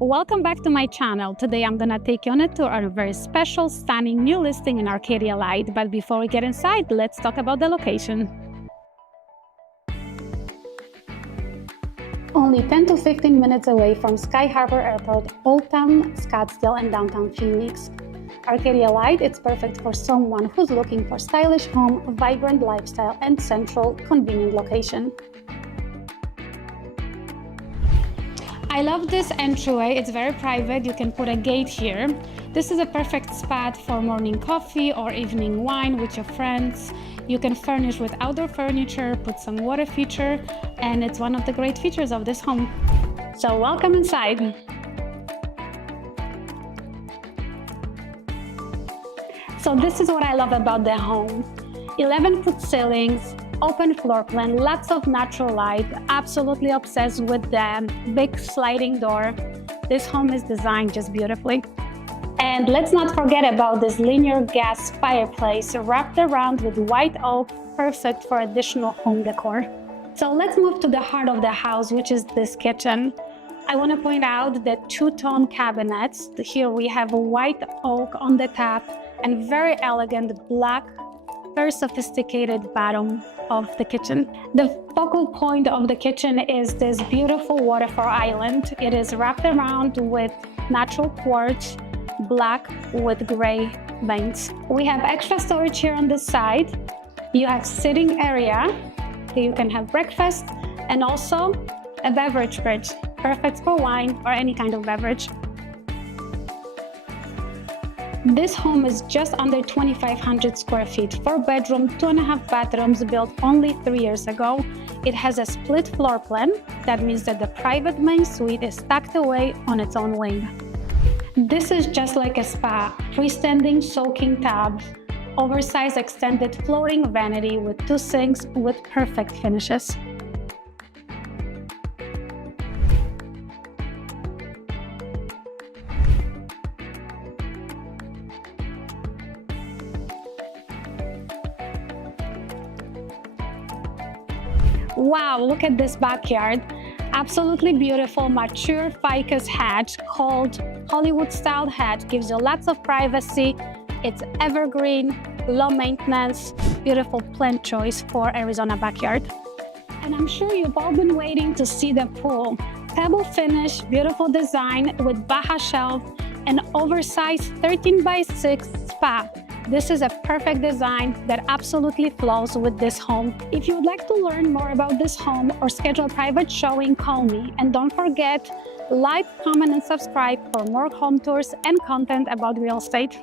Welcome back to my channel. Today I'm gonna take you on a tour on a very special, stunning new listing in Arcadia Light. But before we get inside, let's talk about the location. Only 10 to 15 minutes away from Sky Harbor Airport, Old Town Scottsdale and downtown Phoenix. Arcadia Light is perfect for someone who's looking for stylish home, vibrant lifestyle, and central, convenient location. I love this entryway. It's very private. You can put a gate here. This is a perfect spot for morning coffee or evening wine with your friends. You can furnish with outdoor furniture, put some water feature, and it's one of the great features of this home. So welcome inside. So this is what I love about the home. 11-foot ceilings, open floor plan, lots of natural light, absolutely obsessed with the big sliding door. This home is designed just beautifully. And let's not forget about this linear gas fireplace wrapped around with white oak, perfect for additional home decor. So let's move to the heart of the house, which is this kitchen. I want to point out the two-tone cabinets. Here we have a white oak on the top and very elegant black, very sophisticated bottom of the kitchen. The focal point of the kitchen is this beautiful waterfall island. It is wrapped around with natural quartz, black with gray veins. We have extra storage here on this side. You have sitting area. You can have breakfast and also a beverage fridge, perfect for wine or any kind of beverage. This home is just under 2,500 square feet, 4-bedroom, 2.5 bathrooms, built only 3 years ago. It has a split floor plan. That means that the private main suite is tucked away on its own wing. This is just like a spa, freestanding soaking tub, oversized extended floating vanity with 2 sinks with perfect finishes. Wow, look at this backyard. Absolutely beautiful, mature ficus hedge called Hollywood-style hedge. Gives you lots of privacy. It's evergreen, low maintenance, beautiful plant choice for Arizona backyard. And I'm sure you've all been waiting to see the pool. Pebble finish, beautiful design with Baja shelf and oversized 13x6 spa. This is a perfect design that absolutely flows with this home. If you would like to learn more about this home or schedule a private showing, call me. And don't forget, like, comment, and subscribe for more home tours and content about real estate.